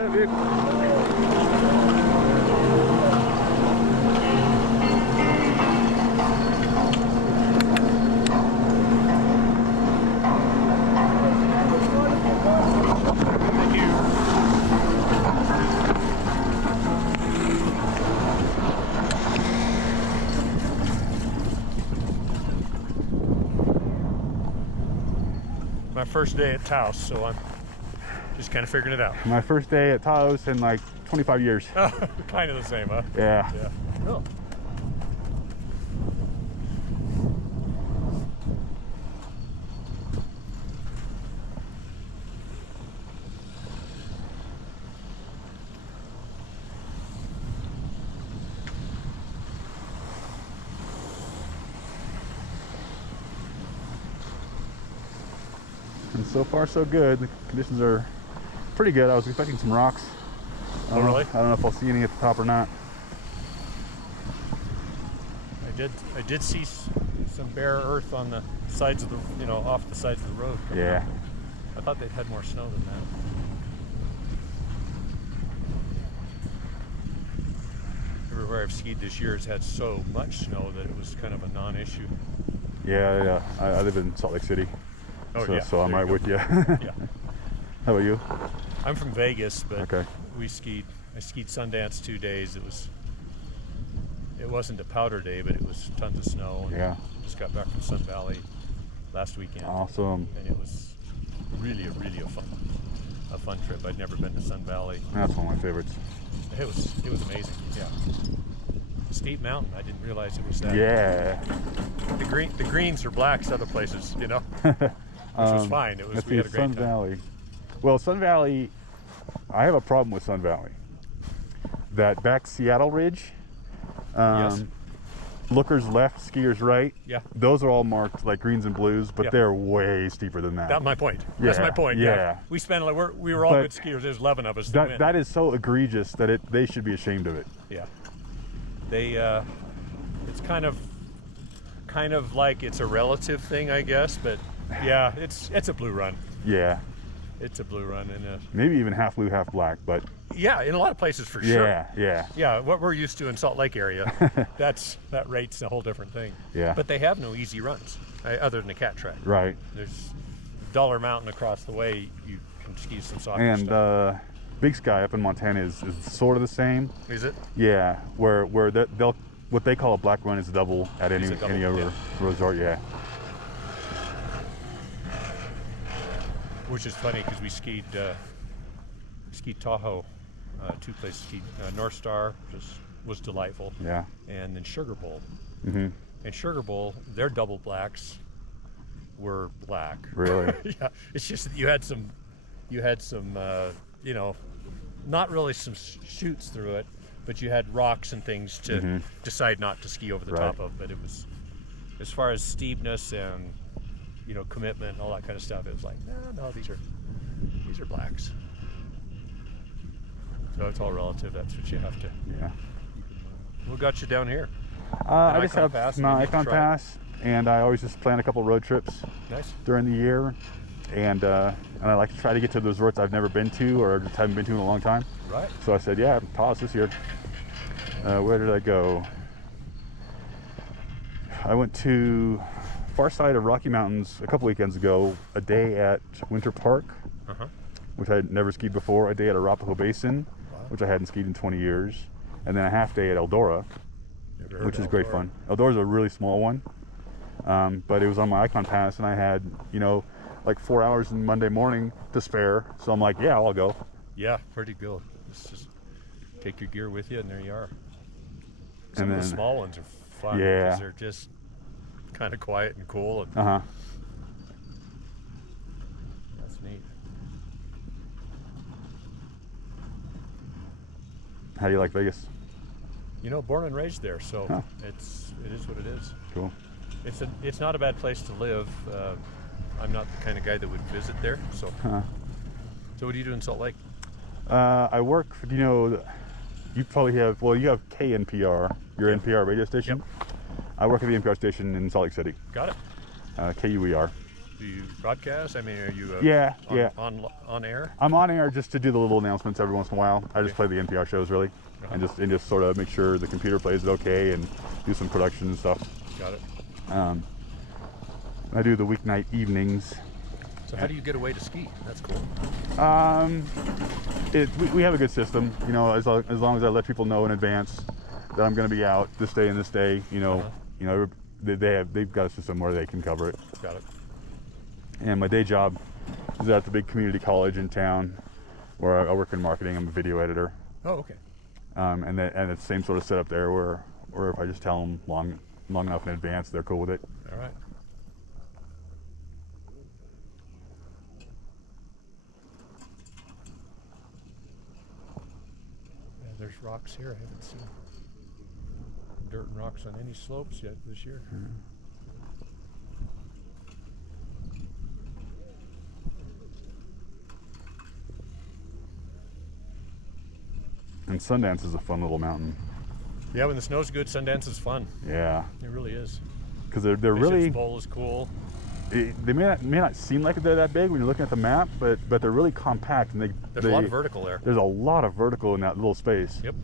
My first day at Taos, so I'm just kind of figuring it out. My first day at Taos in like 25 years. Kind of the same, huh? Yeah. Yeah. Oh. And so far so good. The conditions are pretty good. I was expecting some rocks. Oh, really? I don't know if I'll see any at the top or not. I did see some bare earth on the sides of the, off the sides of the road. Yeah. I thought they'd had more snow than that. Everywhere I've skied this year has had so much snow that it was kind of a non-issue. Yeah. I live in Salt Lake City. Oh, so, yeah. So I'm right with you. Yeah. How about you? I'm from Vegas, but okay. I skied Sundance 2 days. It wasn't a powder day, but it was tons of snow. And yeah. Just got back from Sun Valley last weekend. Awesome. And it was really a fun trip. I'd never been to Sun Valley. That's one of my favorites. It was amazing. Yeah. Steep mountain. I didn't realize it was that. Yeah. The greens are blacks other places, which was fine. We had a great Sun time. Valley. Well, Sun Valley, I have a problem with Sun Valley. That back Seattle Ridge, yes. Lookers left, skiers right. Yeah. Those are all marked like greens and blues, but yeah. they're way steeper than that. That's my point. Yeah. That's my point. Yeah. We were all good skiers. There's 11 of us. That is so egregious that they should be ashamed of it. Yeah. It's kind of like it's a relative thing, I guess, but yeah, it's a blue run. Yeah. It's a blue run, and maybe even half blue, half black, but yeah, in a lot of places for sure. Yeah. What we're used to in Salt Lake area, that rate's a whole different thing. Yeah. But they have no easy runs other than the cat track. Right. There's Dollar Mountain across the way. You can ski some soccer and stuff. Big Sky up in Montana is sort of the same. Is it? Yeah, where they'll what they call a black run is a double at any other resort. Yeah. Which is funny because we skied Tahoe, 2 places. Skied North Star, was delightful. Yeah. And then Sugar Bowl. Mm-hmm. And Sugar Bowl, their double blacks were black. Really? Yeah. It's just that you had some, not really some chutes through it, but you had rocks and things to decide not to ski over the top of. But it was, as far as steepness and commitment and all that kind of stuff, it was like, no, these are blacks. So it's all relative. That's what you have to. Yeah. What got you down here? I just have my Icon Pass, and I always just plan a couple road trips. Nice. During the year, and I like to try to get to those resorts I've never been to or just haven't been to in a long time. Right. So I said, yeah, Taos this year. Where did I go? I went to far side of Rocky Mountains a couple weekends ago, a day at Winter Park, which I had never skied before, a day at Arapahoe Basin, which I hadn't skied in 20 years, and then a half day at Eldora, which is great fun. Eldora's a really small one, but it was on my Icon Pass, and I had, like 4 hours in Monday morning to spare, so I'm like, yeah, I'll go. Yeah, pretty good. Just take your gear with you, and there you are. Some of the small ones are fun because they're just kind of quiet and cool. And that's neat. How do you like Vegas? Born and raised there, so it is what it is. Cool. It's not a bad place to live. I'm not the kind of guy that would visit there. So, So what do you do in Salt Lake? I work. You probably have. Well, you have KNPR, your NPR radio station. Yep. I work at the NPR station in Salt Lake City. Got it. KUER. Do you broadcast? I mean, are you Yeah, on air? I'm on air just to do the little announcements every once in a while. I just play the NPR shows really, and just sort of make sure the computer plays it okay and do some production and stuff. Got it. I do the weeknight evenings. So how do you get away to ski? That's cool. We have a good system, you know. As long as I let people know in advance that I'm going to be out this day and this day, you know, they've got a system where they can cover it. Got it. And my day job is at the big community college in town, where I work in marketing. I'm a video editor. Oh, okay. And it's the same sort of setup there, where if I just tell them long enough in advance, they're cool with it. All right. Yeah, there's rocks here. I haven't seen dirt and rocks on any slopes yet this year. And Sundance is a fun little mountain. Yeah, when the snow's good, Sundance is fun. Yeah. It really is. Because they're really. Bishop's Bowl is cool. They may not seem like they're that big when you're looking at the map, but they're really compact, and there's a lot of vertical there. There's a lot of vertical in that little space. Yep,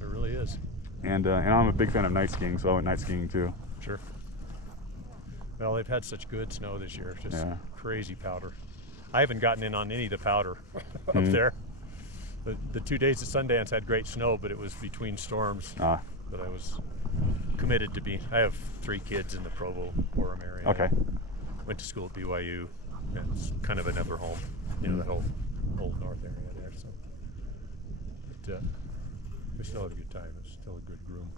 there really is. And I'm a big fan of night skiing, so I went night skiing too. Sure. Well, they've had such good snow this year, just crazy powder. I haven't gotten in on any of the powder up there. The 2 days of Sundance had great snow, but it was between storms. But I was committed to being. I have 3 kids in the Provo-Orem area. Okay. Went to school at BYU, and it's kind of another home, you know, that whole old north area there. So, but we still had a good time. It's still a good groom.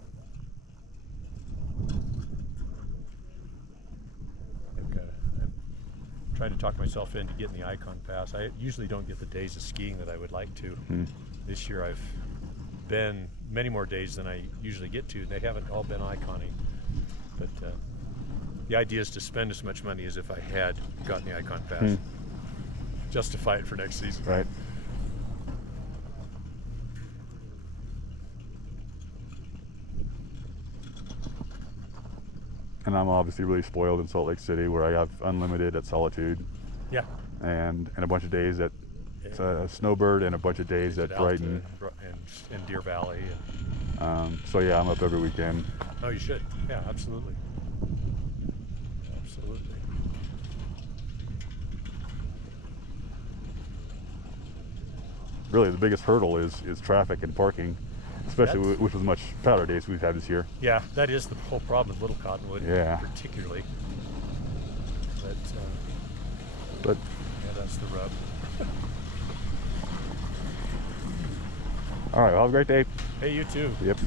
I'm trying to talk myself into getting the Icon Pass. I usually don't get the days of skiing that I would like to. This year I've been many more days than I usually get to. They haven't all been Iconing, but the idea is to spend as much money as if I had gotten the Icon Pass. Justify it for next season. Right. And I'm obviously really spoiled in Salt Lake City, where I have unlimited at Solitude. Yeah. And a bunch of days at Snowbird, and a bunch of days at Brighton. And Deer Valley. So yeah, I'm up every weekend. Oh, you should. Yeah, absolutely. Absolutely. Really, the biggest hurdle is traffic and parking, especially with as much powder days we've had this year. Yeah, that is the whole problem with Little Cottonwood, particularly. But yeah, that's the rub. All right, well, have a great day. Hey, you too. Yep.